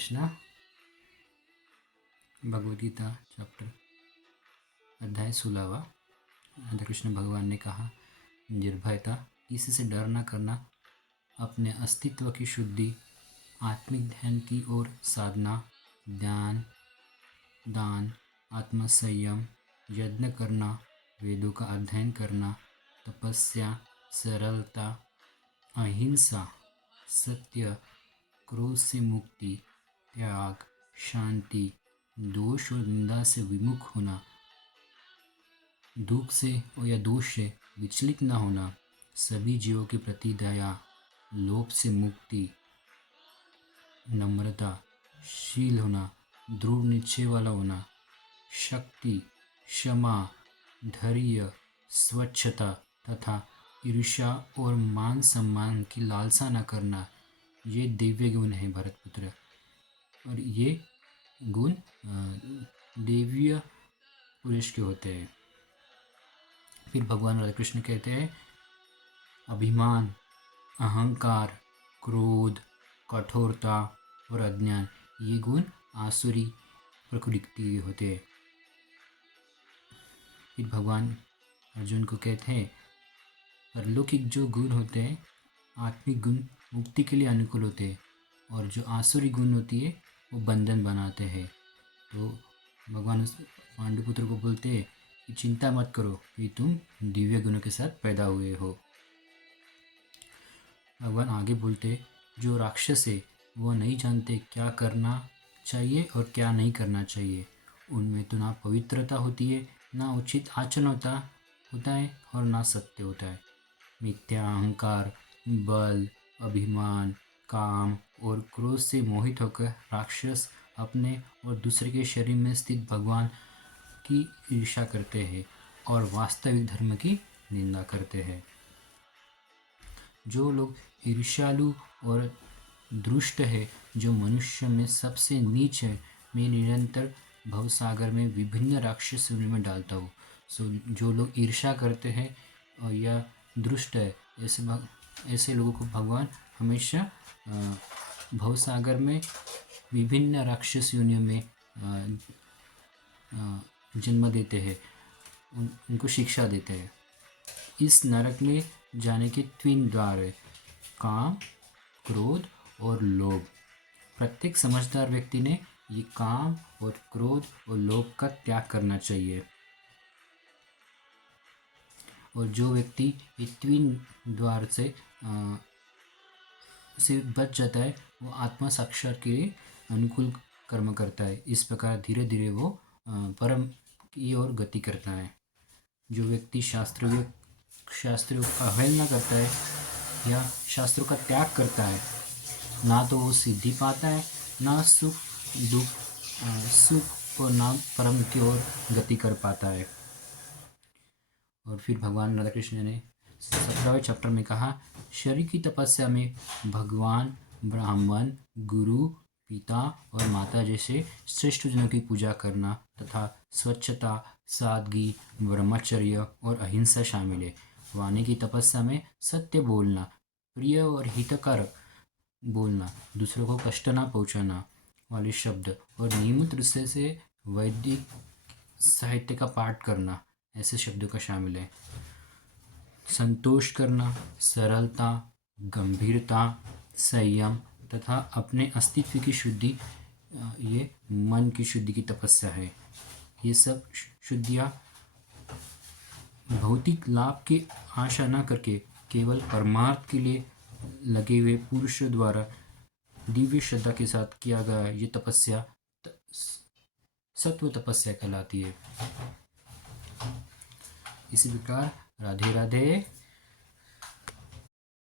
Krishna. Bhagavad Gita chapter अध्याय 16वां। राधा कृष्ण भगवान ने कहा, निर्भयता, किसी से डर न करना, अपने अस्तित्व की शुद्धि, आत्मिक ध्यान की ओर साधना, ध्यान, दान, आत्मसंयम, यज्ञ करना, वेदों का अध्ययन करना, तपस्या, सरलता, अहिंसा, सत्य, क्रोध से मुक्ति, त्याग, शांति, दोष और निंदा से विमुख होना, दुख से या दोष से विचलित न होना, सभी जीवों के प्रति दया, लोभ से मुक्ति, नम्रता, शील होना, दृढ़ निश्चय वाला होना, शक्ति, क्षमा, धैर्य, स्वच्छता तथा ईर्ष्या और मान सम्मान की लालसा न करना, ये दिव्य गुण है भरतपुत्र। और ये गुण दिव्य पुरुष के होते हैं। फिर भगवान राधा कृष्ण कहते हैं, अभिमान, अहंकार, क्रोध, कठोरता और अज्ञान, ये गुण आसुरी प्रकृति के होते हैं। फिर भगवान अर्जुन को कहते हैं, परलौकिक जो गुण होते हैं, आत्मिक गुण मुक्ति के लिए अनुकूल होते हैं, और जो आसुरी गुण होती है वो बंधन बनाते हैं। तो भगवान उस पांडुपुत्र को बोलते हैं कि चिंता मत करो कि तुम दिव्य गुणों के साथ पैदा हुए हो। भगवान आगे बोलते, जो राक्षस है वो नहीं जानते क्या करना चाहिए और क्या नहीं करना चाहिए। उनमें तो ना पवित्रता होती है, ना उचित आचरण होता है और ना सत्य होता है। मिथ्या अहंकार, बल, अभिमान, काम और क्रोध से मोहित होकर राक्षस अपने और दूसरे के शरीर में स्थित भगवान की ईर्ष्या करते हैं और वास्तविक धर्म की निंदा करते हैं। जो लोग ईर्ष्यालु और दुष्ट है, जो मनुष्य में सबसे नीच है, मैं निरंतर भवसागर में विभिन्न राक्षस में डालता हूँ। जो लोग ईर्ष्या करते हैं और या दुष्ट है, ऐसे लोगों को भगवान हमेशा भवसागर में विभिन्न राक्षस योनियों में जन्म देते हैं, उनको शिक्षा देते हैं। इस नरक में जाने के 3 द्वार है, काम, क्रोध और लोभ। प्रत्येक समझदार व्यक्ति ने ये काम और क्रोध और लोभ का त्याग करना चाहिए। और जो व्यक्ति ये 3 द्वार से बच जाता है, वो आत्मा साक्षात के लिए अनुकूल कर्म करता है। इस प्रकार धीरे धीरे वो परम की ओर गति करता है। जो व्यक्ति शास्त्रों का अवहेलना करता है या शास्त्रों का त्याग करता है, ना तो वो सिद्धि पाता है, ना सुख और ना परम की ओर गति कर पाता है। और फिर भगवान राधा कृष्ण ने 17वें चैप्टर में कहा, शरीर की तपस्या में भगवान, ब्राह्मण, गुरु, पिता और माता जैसे श्रेष्ठ जनों की पूजा करना तथा स्वच्छता, सादगी, ब्रह्मचर्य और अहिंसा शामिल है। वाणी की तपस्या में सत्य बोलना, प्रिय और हितकारक बोलना, दूसरों को कष्ट ना पहुंचाना वाले शब्द और नियमित रूप से वैदिक साहित्य का पाठ करना, ऐसे शब्दों का शामिल है। संतोष करना, सरलता, गंभीरता, संयम तथा अपने अस्तित्व की शुद्धि, ये मन की शुद्धि की तपस्या है। ये सब शुद्धियाँ भौतिक लाभ की आशा न करके केवल परमार्थ के लिए लगे हुए पुरुषों द्वारा दिव्य श्रद्धा के साथ किया गया ये तपस्या सत्व तपस्या कहलाती है। इसी प्रकार राधे राधे।